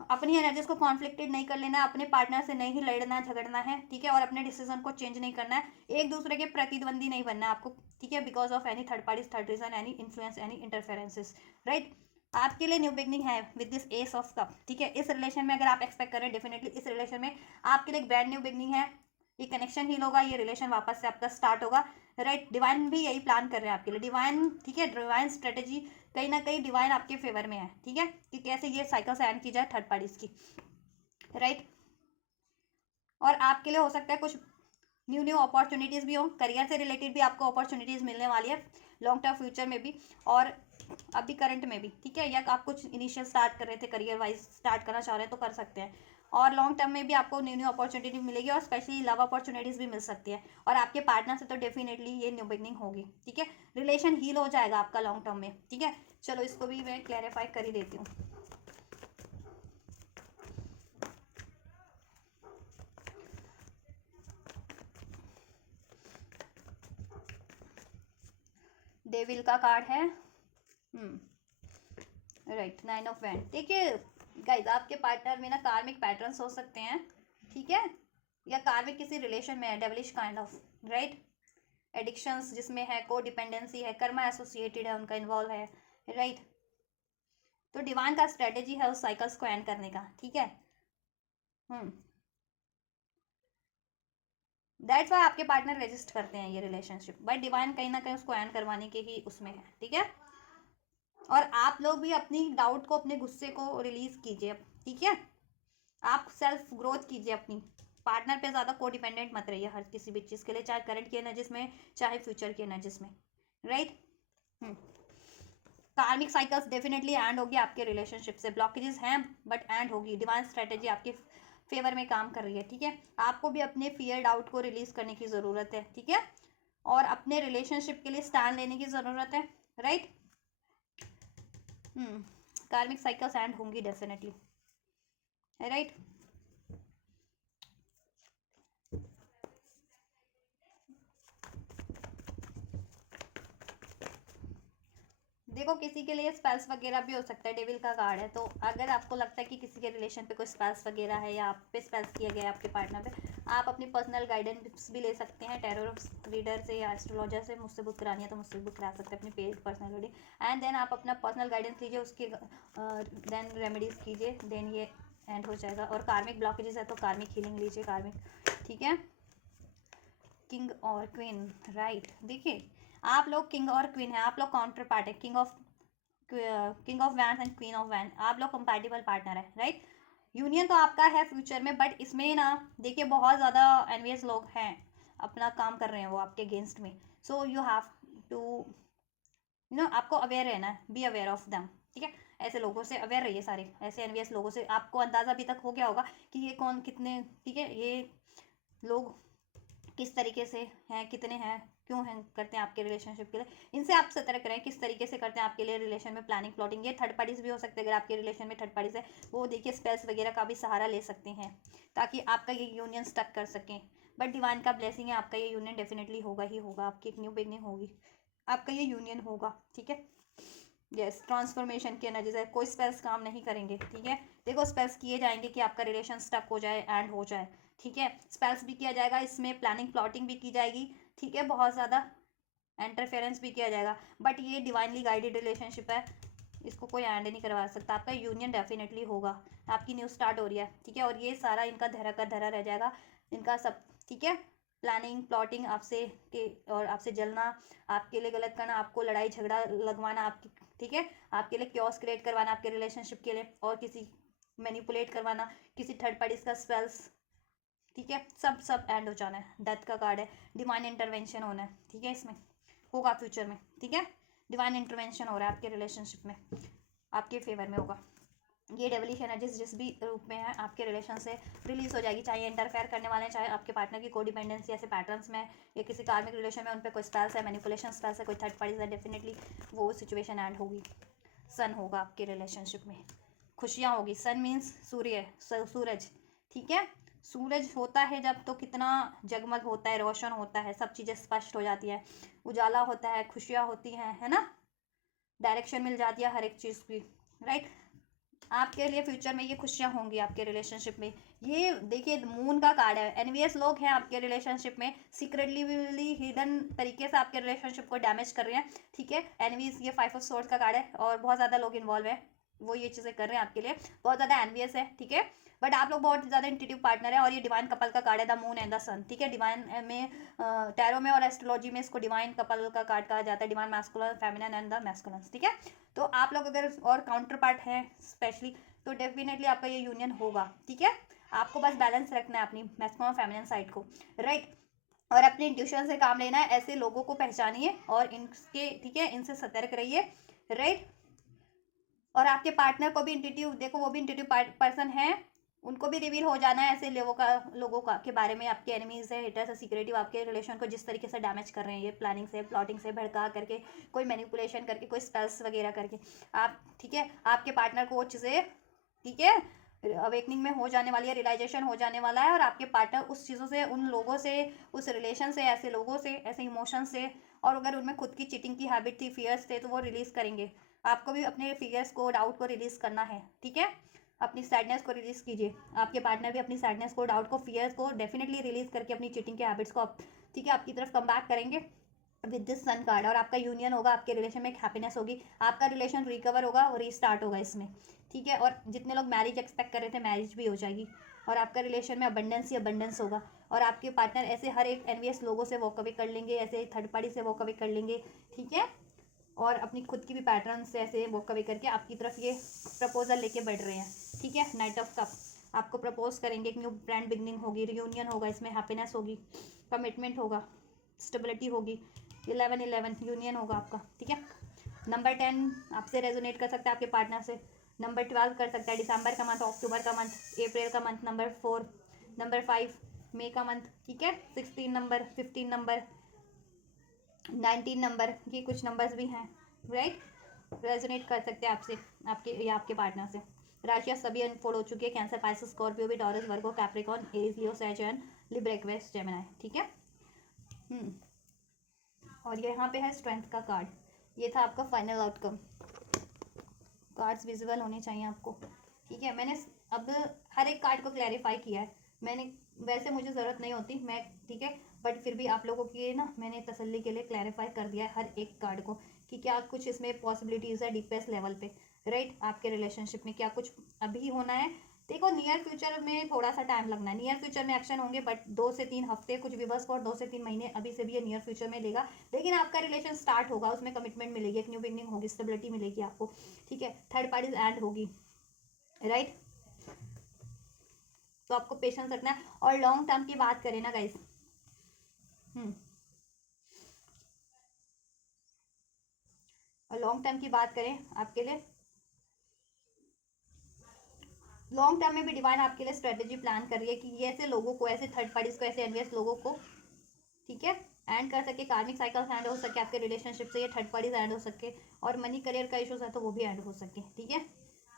अपनी एनर्जीज को कॉन्फ्लिक्टेड नहीं कर लेना, अपने पार्टनर से नहीं लड़ना झगड़ना है, ठीक है, और अपने डिसीजन को चेंज नहीं करना है, एक दूसरे के प्रतिद्वंदी नहीं बनना है आपको, ठीक है, because of any third party, third reason, any influence, any interferences, right. आपके लिए न्यू बिगनिंग है with this ace of cup, ठीक है। इस रिलेशन में अगर आप एक्सपेक्ट करें, डेफिनेटली इस रिलेशन में आपके लिए एक ब्रांड न्यू बिगनिंग है, ये कनेक्शन हील होगा, ये रिलेशन वापस से आपका स्टार्ट होगा, राइट। डिवाइन भी यही प्लान कर रहे हैं आपके लिए, डिवाइन, ठीक है, डिवाइन स्ट्रेटेजी कहीं ना कहीं डिवाइन आपके फेवर में है, ठीक है, कि कैसे ये साइकिल से एंड की जाए थर्ड पार्टीज की, राइट। और आपके लिए हो सकता है कुछ न्यू न्यू अपॉर्चुनिटीज़ भी हो, करियर से रिलेटेड भी आपको अपॉर्चुनिटीज़ मिलने वाली है लॉन्ग टर्म फ्यूचर में भी, और अभी करंट में भी, ठीक है, या आप कुछ इनिशियल स्टार्ट कर रहे थे, करियर वाइज स्टार्ट करना चाह रहे हैं तो कर सकते हैं। और लॉन्ग टर्म में भी आपको न्यू न्यू अपॉर्चुनिटी मिलेगी, और स्पेशली लव अपॉर्चुनिटीज़ भी मिल सकती है, और आपके पार्टनर से तो डेफिनेटली ये न्यू बिगनिंग होगी, ठीक है, रिलेशन हील हो जाएगा आपका लॉन्ग टर्म में, ठीक है। चलो इसको भी मैं क्लैरिफाई कर ही देती हूँ। डेविल का कार्ड है, राइट, 9 ऑफ वैंड। देखिए गाइज, आपके पार्टनर में ना कार्मिक पैटर्न्स हो सकते हैं, ठीक है, या कार्मिक किसी रिलेशन में है, devilish kind of, right, addictions जिसमें है, को डिपेंडेंसी है, कर्मा एसोसिएटेड है, उनका इन्वॉल्व है, राइट। तो डिवाइन का स्ट्रेटेजी है उस साइकिल्स को एंड करने का, ठीक है। दैट्स वाई आपके पार्टनर रेजिस्ट करते हैं ये रिलेशनशिप, बट डिवाइन कहीं ना कहीं उसको एंड करवाने के ही उसमें है, ठीक है। और आप लोग भी अपनी डाउट को, अपने गुस्से को रिलीज कीजिए, ठीक है। आप सेल्फ ग्रोथ कीजिए, अपनी पार्टनर पे ज़्यादा को डिपेंडेंट मत रहिए हर किसी भी चीज़ के लिए, चाहे करंट की एनर्जीज में, चाहे फ्यूचर की एनर्जीज में, राइट। कार्मिक साइकिल्स डेफिनेटली एंड होगी आपके रिलेशनशिप से, ब्लॉकेजेस हैं बट एंड होगी, डिवाइन स्ट्रेटेजी आपके फेवर में काम कर रही है, ठीक है। आपको भी अपने फियर डाउट को रिलीज करने की ज़रूरत है, ठीक है, और अपने रिलेशनशिप के लिए स्टैंड लेने की ज़रूरत है, राइट। कार्मिक साइकिल्स एंड होंगी डेफिनेटली, राइट। देखो किसी के लिए स्पेल्स वगैरह भी हो सकता है, डेविल का कार्ड है, तो अगर आपको लगता है कि किसी के रिलेशन पे कोई स्पेल्स वगैरह है या आप पे स्पेल्स किया गया है आपके पार्टनर पे, आप अपनी पर्सनल गाइडेंस भी ले सकते हैं टैरो रीडर से या एस्ट्रोलॉजर से। मुझसे बुक करानी है तो मुझसे बुक करा सकते हैं अपनी page personal reading. And then आप अपना पर्सनल गाइडेंस लीजिए, उसके देन रेमेडीज कीजिए, देन ये एंड हो जाएगा। और कार्मिक ब्लॉकेजेस है तो कार्मिक हीलिंग लीजिए, कार्मिक, ठीक है। किंग और क्वीन, राइट। देखिए आप लोग किंग और क्वीन है, आप लोग काउंटर पार्ट है, king of wands and queen of wand, आप लोग कंपैटिबल पार्टनर है, राइट। यूनियन तो आपका है फ्यूचर में, बट इसमें ना देखिए बहुत ज़्यादा एनवियस लोग हैं, अपना काम कर रहे हैं वो आपके अगेंस्ट में। सो यू हैव टू आपको अवेयर रहना है, बी अवेयर ऑफ देम, ठीक है। ऐसे लोगों से अवेयर रहिए, सारे ऐसे एनवियस लोगों से। आपको अंदाज़ा अभी तक हो गया होगा कि ये कौन कितने, ठीक है, ये लोग किस तरीके से हैं, कितने हैं, क्यों हैं, करते हैं आपके रिलेशनशिप के लिए। इनसे आप सतर्क रहें, किस तरीके से करते हैं आपके लिए रिलेशन में प्लानिंग प्लॉटिंग। ये थर्ड पार्टीज भी हो सकते हैं, अगर आपके रिलेशन में थर्ड पार्टीज है वो देखिए स्पेल्स वगैरह का भी सहारा ले सकते हैं ताकि आपका ये यूनियन स्टक कर सकें। बट डिवाइन का ब्लेसिंग है, आपका ये यूनियन डेफिनेटली होगा ही होगा, आपकी एक न्यू बिगनिंग होगी, आपका ये यूनियन होगा, ठीक है। यस, ट्रांसफॉर्मेशन की एनर्जी है, कोई स्पेल्स काम नहीं करेंगे, ठीक है। देखो स्पेल्स किए जाएंगे कि आपका रिलेशन स्टक हो जाए एंड हो जाए, ठीक है। स्पेल्स भी किया जाएगा, इसमें प्लानिंग प्लॉटिंग भी की जाएगी, ठीक है, बहुत ज़्यादा इंटरफेरेंस भी किया जाएगा। बट ये डिवाइनली गाइडेड रिलेशनशिप है, इसको कोई एंड नहीं करवा सकता, आपका यूनियन डेफिनेटली होगा, आपकी न्यू स्टार्ट हो रही है, ठीक है। और ये सारा इनका धरा का धरा रह जाएगा, इनका सब, ठीक है। प्लानिंग प्लॉटिंग आपसे के और आपसे जलना, आपके लिए गलत करना, आपको लड़ाई झगड़ा लगवाना आपकी, ठीक है, आपके लिए क्योस क्रिएट करवाना आपके रिलेशनशिप के लिए, और किसी मैनिपुलेट करवाना, किसी थर्ड पार्टी का स्पेल्स, ठीक है, सब सब एंड हो जाना है। डेथ का कार्ड है, डिवाइन इंटरवेंशन होना है, ठीक है, इसमें होगा फ्यूचर में, ठीक है। डिवाइन इंटरवेंशन हो रहा है आपके रिलेशनशिप में, आपके फेवर में होगा। ये डेवलिश एनर्जीज जिस भी रूप में है आपके रिलेशन से रिलीज हो जाएगी, चाहे इंटरफेयर करने वाले हैं, चाहे आपके पार्टनर की कोडिपेंडेंसी ऐसे पैटर्न्स में या किसी कार्मिक रिलेशन में उन पर कोई स्पेल्स है, मैनिपुलेशन स्पेल्स है, कोई थर्ड पार्टी है, डेफिनेटली वो सिचुएशन एंड होगी। सन होगा आपके रिलेशनशिप में, खुशियाँ होगी। सन मीन्स सूर्य, सूरज, ठीक है। सूरज होता है जब तो कितना जगमग होता है, रोशन होता है, सब चीज़ें स्पष्ट हो जाती है, उजाला होता है, खुशियाँ होती हैं, है ना, डायरेक्शन मिल जाती है हर एक चीज़ की, राइट। आपके लिए फ्यूचर में ये खुशियाँ होंगी आपके रिलेशनशिप में। ये देखिए मून का कार्ड है, एनवियस लोग हैं आपके रिलेशनशिप में, सीक्रेटली हिडन तरीके से आपके रिलेशनशिप को डैमेज कर रहे हैं, ठीक है। एनवियस, ये 5 ऑफ सोर्ड्स का कार्ड है और बहुत ज़्यादा लोग इन्वॉल्व है, वो ये चीज़ें कर रहे हैं आपके लिए, बहुत ज़्यादा एनवियस है, ठीक है। बट आप लोग बहुत ज़्यादा इंट्यूटिव पार्टनर है, और ये डिवाइन कपल का कार्ड है, द मून एंड द सन, ठीक है। डिवाइन में टैरो में और एस्ट्रोलॉजी में इसको डिवाइन कपल का कार्ड कहा जाता है, divine masculine feminine and the masculine, ठीक है। तो आप लोग अगर और काउंटर पार्ट हैं स्पेशली, तो डेफिनेटली आपका ये यूनियन होगा, ठीक है। आपको बस बैलेंस रखना है अपनी मैस्कुलिन फेमिनिन साइड को, राइट। और अपने इंट्यूशन से काम लेना है, ऐसे लोगों को पहचानिए और इनके, ठीक है, इनसे सतर्क रहिए, राइट। और आपके पार्टनर को भी इंट्यूटिव, देखो वो भी इंट्यूटिव पर्सन है, उनको भी रिवील हो जाना है ऐसे लोगों का के बारे में, आपके एनिमीज है, हेटर्स है, सीक्रेटिव आपके रिलेशन को जिस तरीके से डैमेज कर रहे हैं, ये प्लानिंग से, प्लॉटिंग से, भड़का करके, कोई मैनिपुलेशन करके, कोई स्पेल्स वगैरह करके, आप, ठीक है, आपके पार्टनर को वो चीज़ें, ठीक है, अवेकनिंग में हो जाने वाली है, रियलाइजेशन हो जाने वाला है, और आपके पार्टनर उस चीज़ों से, उन लोगों से, उस रिलेशन से, ऐसे लोगों से, ऐसे इमोशन से, और अगर उनमें खुद की चीटिंग की हैबिट थी, फियर्स थे, तो वो रिलीज़ करेंगे। आपको भी अपने फियर्स को, डाउट को रिलीज़ करना है, ठीक है। अपनी सैडनेस को रिलीज़ कीजिए, आपके पार्टनर भी अपनी सैडनेस को, डाउट को, फियर्स को डेफिनेटली रिलीज़ करके अपनी चीटिंग के हैबिट्स को, ठीक है, आपकी तरफ कम बैक करेंगे विद दिस सन कार्ड। और आपका यूनियन होगा, आपके रिलेशन में एक हैप्पीनेस होगी, आपका रिलेशन रिकवर होगा और रीस्टार्ट होगा इसमें, ठीक है। और जितने लोग मैरिज एक्सपेक्ट कर रहे थे, मैरिज भी हो जाएगी, और आपका रिलेशन में अबंडेंस ही अबंडेंस होगा। और आपके पार्टनर ऐसे हर एक एनवियस लोगों से वॉक अवे कर लेंगे, ऐसे थर्ड पार्टी से वॉक अवे कर लेंगे, ठीक है। और अपनी खुद की भी पैटर्न से ऐसे वॉक अवे करके आपकी तरफ ये प्रपोजल लेके बढ़ रहे हैं, ठीक है। नाइट ऑफ कप आपको प्रपोज करेंगे, एक न्यू ब्रांड बिगनिंग होगी, रियूनियन होगा, इसमें हैप्पीनेस होगी, कमिटमेंट होगा, स्टेबिलिटी होगी, 11-11 यूनियन होगा आपका, ठीक है। नंबर 10 आपसे रेजोनेट कर सकता है आपके पार्टनर से, नंबर 12 कर सकता है दिसंबर का मंथ, अक्टूबर का मंथ, अप्रैल का मंथ, नंबर 4, नंबर 5 मई का मंथ, ठीक है। 16 नंबर, 15 नंबर, 19 नंबर, ये कुछ नंबर्स भी हैं, राइट, रेजोनेट कर सकते हैं आपसे, आपके या आपके पार्टनर से। राशियाँ सभी अनफोल्ड हो चुकी है, कैंसर, पाइसेस, स्कॉर्पियो भी, टॉरस, वर्गो, कैप्रिकॉर्न, एरीज, लियो, सैजिटस, लिब्रा, एक्वेरियस, जेमिनी, ठीक है। और यहाँ पे है स्ट्रेंथ का कार्ड, ये था आपका फाइनल आउटकम। कार्ड्स विजिबल होने चाहिए आपको, ठीक है। मैंने अब हर एक कार्ड को क्लैरिफाई किया है मैंने, वैसे मुझे ज़रूरत नहीं होती मैं, ठीक है, बट फिर भी आप लोगों के ना मैंने तसल्ली के लिए क्लैरिफाई कर दिया है हर एक कार्ड को कि क्या कुछ इसमें पॉसिबिलिटीज़ है डीपेस्ट लेवल पे, राइट। आपके रिलेशनशिप में क्या कुछ अभी होना है। देखो नियर फ्यूचर में थोड़ा सा टाइम लगना है, नियर फ्यूचर में एक्शन होंगे, बट 2 से 3 हफ्ते कुछ विवर्स को, और 2 से 3 महीने अभी से भी ये नियर फ्यूचर में लेगा। लेकिन आपका रिलेशन स्टार्ट होगा, उसमें कमिटमेंट मिलेगी, एक न्यू बिगनिंग होगी, स्टेबिलिटी मिलेगी आपको, ठीक है। थर्ड पार्टीज एंड होगी, राइट। तो आपको पेशेंस रखना है। और लॉन्ग टर्म की बात करें ना गाइस, और लॉन्ग टर्म की बात करें आपके लिए, लॉन्ग टर्म में भी डिवाइन आपके लिए स्ट्रेटेजी प्लान कर रही है कि ये ऐसे लोगों को, ऐसे थर्ड पार्टीज को, ऐसे एनवियस लोगों को, ठीक है, एंड कर सके, कार्मिक साइकिल्स एंड हो सके आपके रिलेशनशिप से, ये थर्ड पार्टीज एंड हो सके। और मनी करियर का इशूज है तो वो भी एंड हो सके, ठीक है।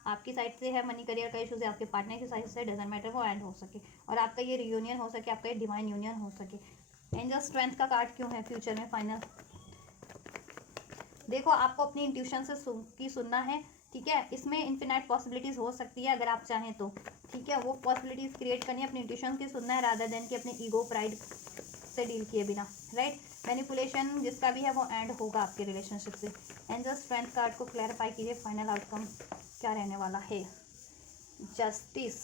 आपकी साइड से है मनी करियर का इशूज है, आपके पार्टनर की साइड से डजंट मैटर, वो एंड हो सके, और आपका ये रियूनियन हो सके, आपका ये डिवाइन यूनियन हो सके। एंजल स्ट्रेंथ का कार्ड क्यों है फ्यूचर में फाइनल? देखो आपको अपनी इंट्यूशन से सुनना है, ठीक है। इसमें इन्फिनाइट पॉसिबिलिटीज हो सकती है अगर आप चाहें तो, ठीक है। वो पॉसिबिलिटीज क्रिएट करनी है, अपनी इंट्यूशन की सुनना है, रादर देन कि अपने ईगो प्राइड से डील किए बिना, राइट। मैनिपुलेशन जिसका भी है वो एंड होगा आपके रिलेशनशिप से। एंजल स्ट्रेंथ कार्ड को क्लैरिफाई कीजिए, फाइनल आउटकम क्या रहने वाला है। जस्टिस,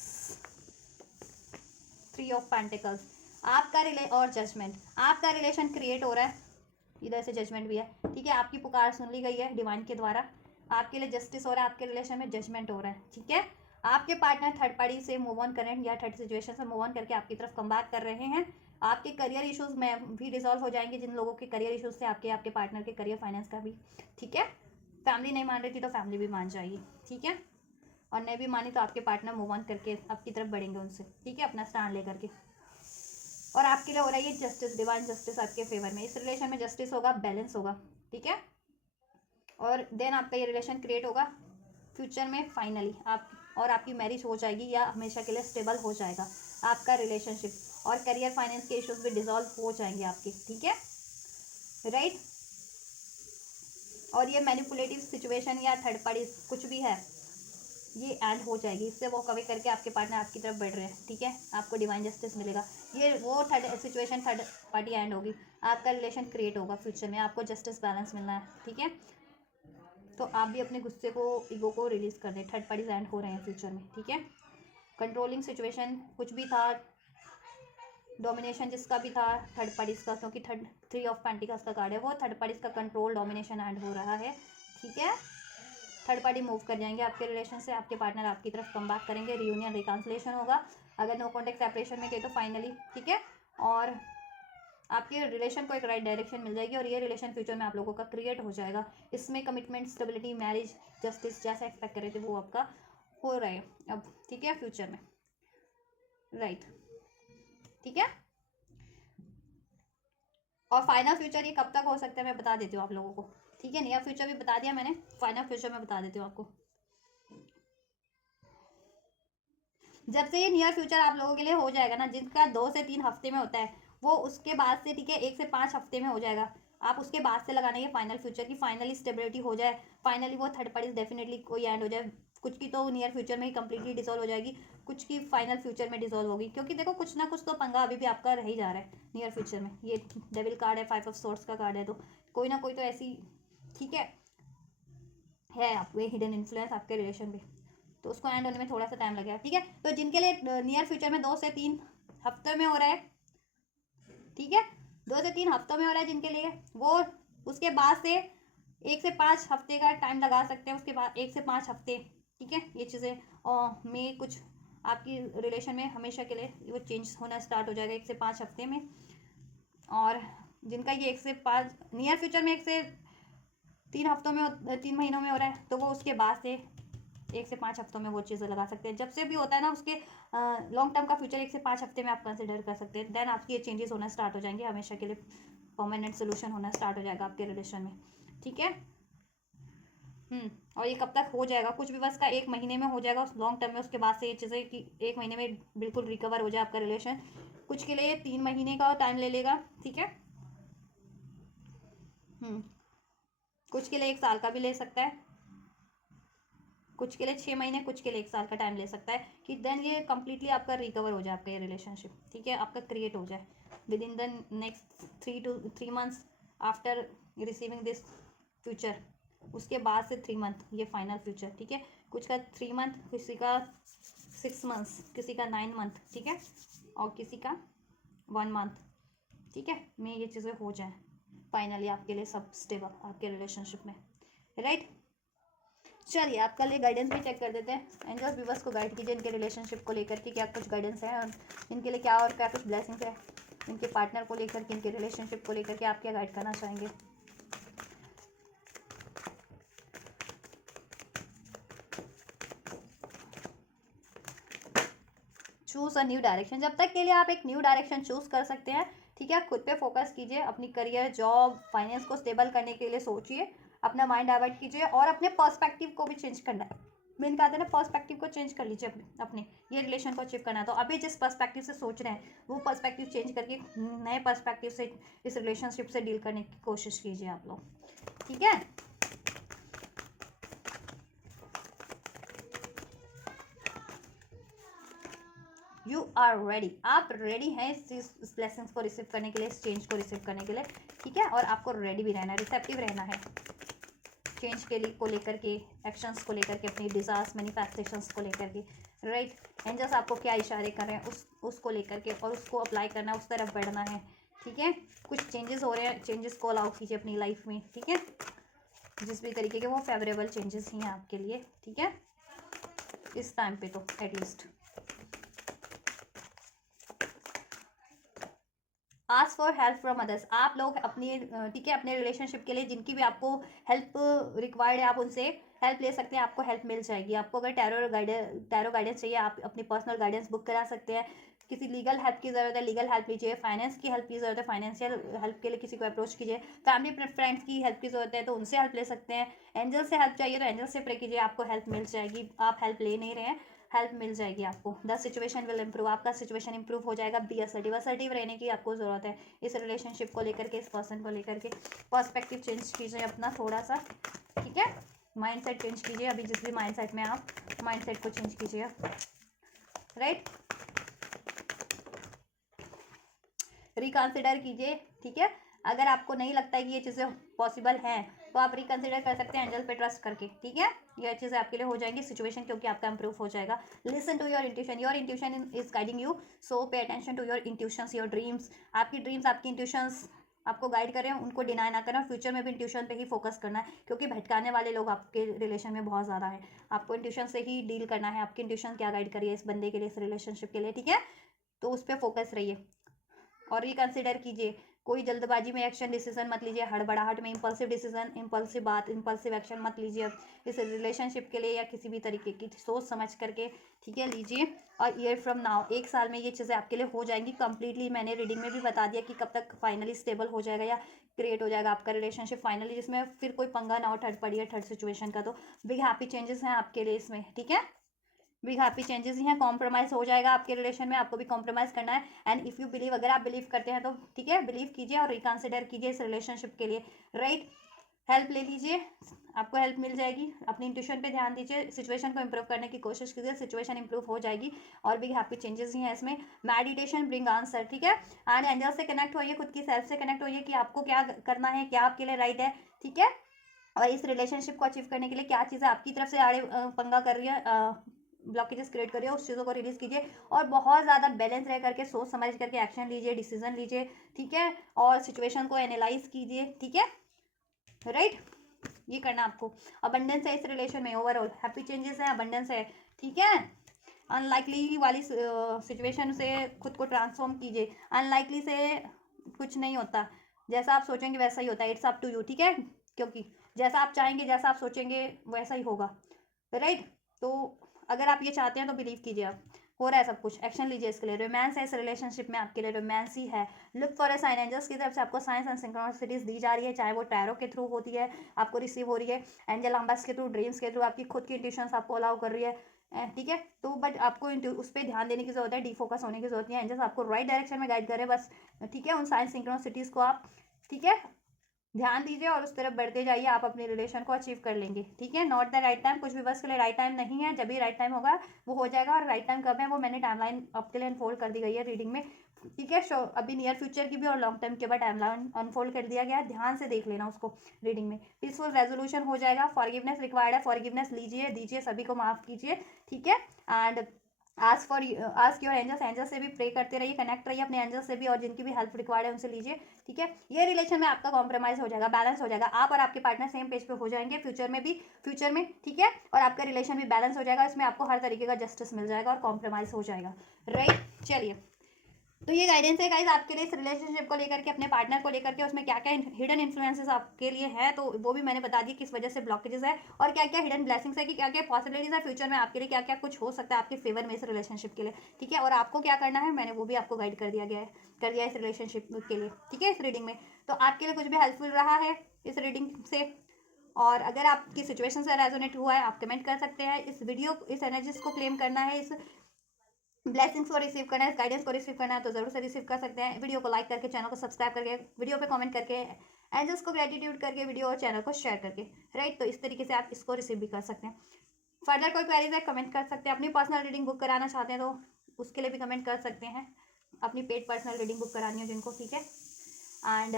3 ऑफ पेंटिकल्स, आपका और जजमेंट, आपका रिलेशन क्रिएट हो रहा है, इधर से जजमेंट भी है, ठीक है। आपकी पुकार सुन ली गई है डिवाइन के द्वारा, आपके लिए जस्टिस हो रहा है, आपके रिलेशन में जजमेंट हो रहा है, ठीक है। आपके पार्टनर थर्ड पार्टी से मूव ऑन करें या थर्ड सिचुएशन से मूव ऑन करके आपकी तरफ कम बैक कर रहे हैं। आपके करियर इश्यूज में भी डिजॉल्व हो जाएंगे, जिन लोगों के करियर इश्यूज थे, आपके पार्टनर के करियर फाइनेंस का भी, ठीक है। फैमिली नहीं मान रही थी तो फैमिली भी मान जाएगी, ठीक है। और नहीं भी मानी तो आपके पार्टनर मूव ऑन करके आपकी तरफ बढ़ेंगे उनसे, ठीक है, अपना स्टैंड लेकर के। और आपके लिए हो रहा है ये जस्टिस, डिवाइन जस्टिस आपके फेवर में, इस रिलेशन में जस्टिस होगा, बैलेंस होगा, ठीक है। और देन आपका ये रिलेशन क्रिएट होगा फ्यूचर में फाइनली, आप और आपकी मैरिज हो जाएगी या हमेशा के लिए स्टेबल हो जाएगा आपका रिलेशनशिप, और करियर फाइनेंस के इश्यूज भी डिजॉल्व हो जाएंगे आपके, ठीक है, राइट। और ये मैनिपुलेटिव सिचुएशन या थर्ड पार्टी कुछ भी है, ये एंड हो जाएगी, इससे वो कवर करके आपके पार्टनर आपकी तरफ बढ़ रहे हैं, ठीक है। आपको डिवाइन जस्टिस मिलेगा, ये वो third situation, third party and होगी, आपका रिलेशन क्रिएट होगा फ्यूचर में, आपको जस्टिस बैलेंस मिलना है, ठीक है। तो आप भी अपने गुस्से को, ईगो को रिलीज कर दें, थर्ड पार्टीज एंड हो रहे हैं फ्यूचर में, ठीक है। कंट्रोलिंग सिचुएशन कुछ भी था, डोमिनेशन जिसका भी था थर्ड पार्टीज का, क्योंकि 3 ऑफ पेंटिकल्स का कार्ड है, वो थर्ड पार्टीज का कंट्रोल डोमिनेशन एंड हो रहा है, ठीक है। थर्ड पार्टी मूव कर जाएंगे आपके रिलेशन से, आपके पार्टनर आपकी तरफ कम बैक करेंगे, रियूनियन रिकांसलेशन होगा, अगर नो कॉन्टेक्ट सेपरेशन में थे तो फाइनली, ठीक है। और आपके रिलेशन को एक राइट डायरेक्शन मिल जाएगी, और ये रिलेशन फ्यूचर में आप लोगों का क्रिएट हो जाएगा, इसमें कमिटमेंट, स्टेबिलिटी, मैरिज, जस्टिस जैसा एक्सपेक्ट कर रहे थे वो आपका हो रहा है अब, ठीक है, फ्यूचर में, राइट, ठीक है। और फाइनल फ्यूचर ये कब तक हो सकता है मैं बता देती हूँ आप लोगों को, ठीक है। नियर फ्यूचर भी बता दिया मैंने, फाइनल फ्यूचर में बता देती हूँ आपको। जब से ये नियर फ्यूचर आप लोगों के लिए हो जाएगा ना, जिनका 2 से 3 हफ्ते में होता है, वो उसके बाद से, ठीक है, 1 से 5 हफ्ते में हो जाएगा, आप उसके बाद से लगाना ये फाइनल फ्यूचर की फाइनली स्टेबिलिटी हो जाए, फाइनली वो थर्ड पार्टी डेफिनेटली कोई एंड हो जाए। कुछ की तो नियर फ्यूचर में ही कंप्लीटली डिसॉल्व हो जाएगी, कुछ की फाइनल फ्यूचर में डिसॉल्व होगी, क्योंकि देखो कुछ ना कुछ तो पंगा अभी भी आपका रह ही जा रहा है नियर फ्यूचर में। ये डेविल कार्ड है, 5 ऑफ सोर्ड्स का कार्ड है, तो कोई ना कोई तो ऐसी, ठीक है आपके हिडन इन्फ्लुएंस आपके रिलेशन में, तो उसको एंड होने में थोड़ा सा टाइम लगेगा, ठीक है। तो जिनके लिए नियर फ्यूचर में 2 से 3 हफ्ते में हो रहा है, ठीक है, 2 से 3 हफ्तों में हो रहा है जिनके लिए, वो उसके बाद से 1 से 5 हफ्ते का टाइम लगा सकते हैं, उसके बाद 1 से 5 हफ्ते, ठीक है। ये चीज़ें में कुछ आपकी रिलेशन में हमेशा के लिए वो चेंज होना स्टार्ट हो जाएगा 1 से 5 हफ्ते में। और जिनका ये 1 से 5 नियर फ्यूचर में 1 से 3 हफ्तों में, 3 महीनों में हो रहा है, तो वो उसके बाद से 1 से 5 हफ्तों में वो चीज़ें लगा सकते हैं, जब से भी होता है ना उसके लॉन्ग टर्म का फ्यूचर 1 से 5 हफ्ते में आप कंसिडर कर सकते हैं, देन आपकी ये चेंजेस होना स्टार्ट हो जाएंगे, हमेशा के लिए परमानेंट सोल्यूशन होना स्टार्ट हो जाएगा आपके रिलेशन में, ठीक है। और ये कब तक हो जाएगा, कुछ भी बस का 1 महीने में हो जाएगा उस लॉन्ग टर्म में, उसके बाद से ये चीज़ें कि 1 महीने में बिल्कुल रिकवर हो जाए आपका रिलेशन, कुछ के लिए 3 महीने का टाइम ले लेगा, ठीक है। कुछ के लिए 1 साल का भी ले सकता है, कुछ के लिए 6 महीने, कुछ के लिए 1 साल का टाइम ले सकता है कि देन ये कंप्लीटली आपका रिकवर हो जाए, आपका ये रिलेशनशिप, ठीक है, आपका क्रिएट हो जाए with in the next 3 to 3 months after receiving this future. उसके बाद से 3 मंथ ये फाइनल फ्यूचर, ठीक है। कुछ का 3 मंथ, किसी का 6 मंथ्स, किसी का 9 मंथ, ठीक है, और किसी का 1 मंथ, ठीक है, में ये चीज़ें हो जाएं फाइनली आपके लिए सब स्टेबल आपके रिलेशनशिप में, राइट। चलिए आपका लिए गाइडेंस भी चेक कर देते हैं। एंजल्स व्यूवर्स को गाइड कीजिए इनके रिलेशनशिप को लेकर के क्या कुछ गाइडेंस है और इनके लिए क्या और क्या कुछ ब्लेसिंग्स है, इनके पार्टनर को लेकर के, इनके रिलेशनशिप को लेकर के आप क्या गाइड करना चाहेंगे। चूज अ न्यू डायरेक्शन, जब तक के लिए आप एक न्यू डायरेक्शन चूज कर सकते हैं, ठीक है। खुद पे फोकस कीजिए, अपनी करियर, जॉब, फाइनेंस को स्टेबल करने के लिए सोचिए, अपना माइंड डाइवर्ट कीजिए और अपने पर्सपेक्टिव को भी चेंज करना है। मैंने कहा था ना, पर्सपेक्टिव को चेंज कर लीजिए अपने ये रिलेशन को अचीव करना है तो अभी जिस पर्सपेक्टिव से सोच रहे हैं वो पर्सपेक्टिव चेंज करके नए पर्सपेक्टिव से इस रिलेशनशिप से डील करने की कोशिश कीजिए आप लोग, ठीक है। यू आर रेडी, आप रेडी हैं इस ब्लेसिंग्स को रिसीव करने के लिए, इस चेंज को रिसीव करने के लिए, ठीक है। और आपको रेडी भी रहना है, रिसेप्टिव रहना है चेंज के लिए को लेकर के, एक्शंस को लेकर के, अपनी डिजायर्स मैनिफेस्टेशंस को लेकर के, राइट। एंजल्स आपको क्या इशारे कर रहे हैं उसको लेकर के और उसको अप्लाई करना है, उस तरफ बढ़ना है, ठीक है। कुछ चेंजेस हो रहे हैं, चेंजेस को अलाउ कीजिए अपनी लाइफ में, ठीक है, जिस भी तरीके के वो फेवरेबल चेंजेस ही हैं आपके लिए, ठीक है, इस टाइम पे तो at least. Ask for help from others, आप लोग अपनी, ठीक है, अपने रिलेशनशिप के लिए जिनकी भी आपको हेल्प रिक्वायर्ड है आप उनसे हेल्प ले सकते हैं, आपको हेल्प मिल जाएगी। आपको अगर टैरो गाइडेंस चाहिए आप अपनी पर्सनल गाइडेंस बुक करा सकते हैं। किसी लीगल हेल्प की ज़रूरत है, लीगल हेल्प लीजिए। फाइनेंस की हेल्प की ज़रूरत है, फाइनेंशियल हेल्प के लिए किसी को अप्रोच कीजिए। फैमिली फ्रेंड्स की हेल्प की ज़रूरत है तो उनसे हेल्प ले सकते हैं। एंजल से हेल्प चाहिए तो एंजल से प्रे कीजिए, आपको हेल्प मिल जाएगी। आप हेल्प ले नहीं रहे हैं, हेल्प मिल जाएगी आपको। द सिचुएशन विल इम्प्रूव, आपका सिचुएशन इंप्रूव हो जाएगा। बी असर्टिव, असर्टिव रहने की आपको ज़रूरत है इस रिलेशनशिप को लेकर के, इस पर्सन को लेकर के। पर्सपेक्टिव चेंज कीजिए अपना थोड़ा सा, ठीक है। माइंडसेट चेंज कीजिए, अभी जिस भी माइंडसेट में आप, माइंडसेट को चेंज कीजिए, राइट। रिकंसिडर कीजिए, ठीक है। अगर आपको नहीं लगता है कि ये चीज़ें पॉसिबल हैं तो आप रिकंसिडर कर सकते हैं एंजल पे ट्रस्ट करके, ठीक है। ये चीज़ें आपके लिए हो जाएंगी सिचुएशन, क्योंकि आपका इंप्रूव हो जाएगा। Listen to your intuition, your intuition is guiding you, so pay attention to your intuitions, your dreams. आपकी ड्रीम्स, आपकी इंट्यूशंस आपको गाइड करें, उनको डिनाई ना करें। फ्यूचर में भी इंट्यूशन पे ही फोकस करना है, क्योंकि भटकाने वाले लोग आपके रिलेशन में बहुत ज़्यादा है। आपको इंट्यूशन से ही डील करना है, आपकी इंट्यूशन क्या गाइड करिए इस बंदे के लिए, इस रिलेशनशिप के लिए, ठीक है। तो उस पर फोकस रहिए और रिकंसिडर कीजिए। कोई जल्दबाजी में एक्शन डिसीजन मत लीजिए, हड़बड़ाहट में इम्पल्सिव डिसीजन, इम्पल्सिव बात, इम्पल्सिव एक्शन मत लीजिए इस रिलेशनशिप के लिए या किसी भी तरीके की। सोच समझ करके, ठीक है, लीजिए। और ईयर फ्रॉम नाउ, 1 साल में ये चीज़ें आपके लिए हो जाएंगी कंप्लीटली। मैंने रीडिंग में भी बता दिया कि कब तक फाइनली स्टेबल हो जाएगा या क्रिएट हो जाएगा आपका रिलेशनशिप फाइनली, जिसमें फिर कोई पंगा ना हो थर्ड पार्टी या थर्ड सिचुएशन का। तो बिग हैप्पी चेंजेस हैं आपके लिए इसमें, ठीक है। बिग हैप्पी चेंजेस ही हैं। कॉम्प्रोमाइज़ हो जाएगा आपके रिलेशन में, आपको भी कॉम्प्रोमाइज़ करना है। एंड इफ़ यू बिलीव, अगर आप बिलीव करते हैं तो ठीक है, बिलीव कीजिए और रिकंसिडर कीजिए इस रिलेशनशिप के लिए, राइट। हेल्प ले लीजिए, आपको हेल्प मिल जाएगी। अपनी इंट्यूशन पे ध्यान दीजिए, सिचुएशन को इंप्रूव करने की कोशिश कीजिए, सिचुएशन इंप्रूव हो जाएगी। और बिग हैप्पी चेंजेस ही हैं इसमें। मेडिटेशन ब्रिंग आंसर, ठीक है। एंड एंजल से कनेक्ट होइए, खुद की सेल्फ से कनेक्ट होइए कि आपको क्या करना है, क्या आपके लिए राइट है, ठीक है। और इस रिलेशनशिप को अचीव करने के लिए क्या चीज़ें आपकी तरफ से आड़े पंगा कर रही है, ब्लॉकेजेस क्रिएट करिए, उस चीज़ों को रिलीज कीजिए और बहुत ज़्यादा बैलेंस रह करके सोच समझ करके एक्शन लीजिए, डिसीजन लीजिए, ठीक है। और सिचुएशन को एनालाइज कीजिए, ठीक है, राइट। ये करना आपको। अबंडेंस है इस रिलेशन में, ओवरऑल हैप्पी चेंजेस है, अबंडेंस है, ठीक है। अनलाइकली वाली सिचुएशन से खुद को ट्रांसफॉर्म कीजिए। अनलाइकली से कुछ नहीं होता, जैसा आप सोचेंगे वैसा ही होता है। इट्स अप टू यू, ठीक है, क्योंकि जैसा आप चाहेंगे, जैसा आप सोचेंगे वैसा ही होगा, राइट। तो अगर आप ये चाहते हैं तो बिलीव कीजिए, आप हो रहा है सब कुछ, एक्शन लीजिए इसके लिए। रोमांस है इस रिलेशनशिप में, आपके लिए रोमांस ही है। Look for a sign, angels की तरफ से आपको साइंस एंड सिंक्रोनिसिटीज दी जा रही है, चाहे वो टैरो के थ्रू होती है, आपको रिसीव हो रही है, एंजल नंबर्स के थ्रू, ड्रीम्स के थ्रू, आपकी खुद की इंट्यूशंस आपको अलाउ कर रही है, ठीक है। तो बट आपको उस पर ध्यान देने की जरूरत है, डिफोकस होने की जरूरत नहीं है। एंजल्स आपको राइट डायरेक्शन में गाइड करे बस, ठीक है। उन साइंस सिंक्रोनिसिटीज को आप, ठीक है, ध्यान दीजिए और उस तरफ बढ़ते जाइए, आप अपने रिलेशन को अचीव कर लेंगे। ठीक है, नॉट द राइट टाइम, कुछ भी बस के लिए राइट टाइम नहीं है, जब भी राइट टाइम होगा वो हो जाएगा। और राइट टाइम कब है वो मैंने टाइमलाइन आपके लिए अनफोल्ड कर दी गई है रीडिंग में। ठीक है, अभी नियर फ्यूचर की भी और लॉन्ग टर्म के बाद टाइमलाइन अनफोल्ड कर दिया गया है, ध्यान से देख लेना उसको रीडिंग में। पीसफुल रेजोल्यूशन हो जाएगा, फॉरगिवनेस रिक्वायर्ड है, फॉरगिवनेस लीजिए, दीजिए, सभी को माफ कीजिए। ठीक है, and ask your angels, angels से भी प्रे करते रहिए, कनेक्ट रहिए अपने एंजल्स से भी, और जिनकी भी हेल्प रिक्वायर्ड है उनसे लीजिए। ठीक है, ये रिलेशन में आपका कॉम्प्रोमाइज हो जाएगा, बैलेंस हो जाएगा, आप और आपके पार्टनर सेम पेज पे हो जाएंगे फ्यूचर में। ठीक है, और आपका रिलेशन भी बैलेंस हो जाएगा, इसमें आपको हर तरीके का जस्टिस मिल जाएगा और कॉम्प्रोमाइज हो जाएगा। राइट, चलिए, तो ये गाइडेंस है गाइस आपके लिए इस रिलेशनशिप को लेकर के, अपने पार्टनर को लेकर के, उसमें क्या क्या हिडन इन्फ्लुएंसेस आपके लिए है तो वो भी मैंने बता दी किस वजह से ब्लॉकेजेस है, और क्या क्या हिडन ब्लेसिंग्स है, कि क्या क्या पॉसिबिलिटीज है फ्यूचर में आपके लिए, क्या क्या कुछ हो सकता है आपके फेवर में इस रिलेशनशिप के लिए। ठीक है, और आपको क्या करना है मैंने वो भी आपको गाइड कर दिया गया है, कर दिया इस रिलेशनशिप के लिए। ठीक है, इस रीडिंग में तो आपके लिए कुछ भी हेल्पफुल रहा है इस रीडिंग से, और अगर आपकी सिचुएशन से रेजोनेट हुआ है आप कमेंट कर सकते हैं। इस वीडियो इस एनर्जीज को क्लेम करना है, इस ब्लेसिंग्स को रिसीव करना है, इस गाइडेंस को रिसीव करना है तो जरूर से रिसीव कर सकते हैं। वीडियो को लाइक करके, चैनल को सब्सक्राइब करके, वीडियो पे कमेंट करके, एंजल्स को ग्रेटिट्यूड करके, वीडियो और चैनल को शेयर करके। राइट, तो इस तरीके से आप इसको रिसीव भी कर सकते हैं। फर्दर कोई क्वेरीज है कमेंट कर सकते हैं। अपनी पर्सनल रीडिंग बुक कराना चाहते हैं तो उसके लिए भी कमेंट कर सकते हैं, अपनी पेड पर्सनल रीडिंग बुक करानी है जिनको। ठीक है, एंड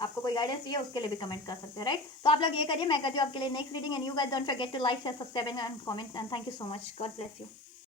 आपको कोई गाइडेंस चाहिए उसके लिए भी कमेंट कर सकते हैं। राइट, तो आप लोग ये करिए, मैं करती हूँ आपके लिए next reading, and you guys don't forget to like share subscribe and comment, and thank you so much, God bless you.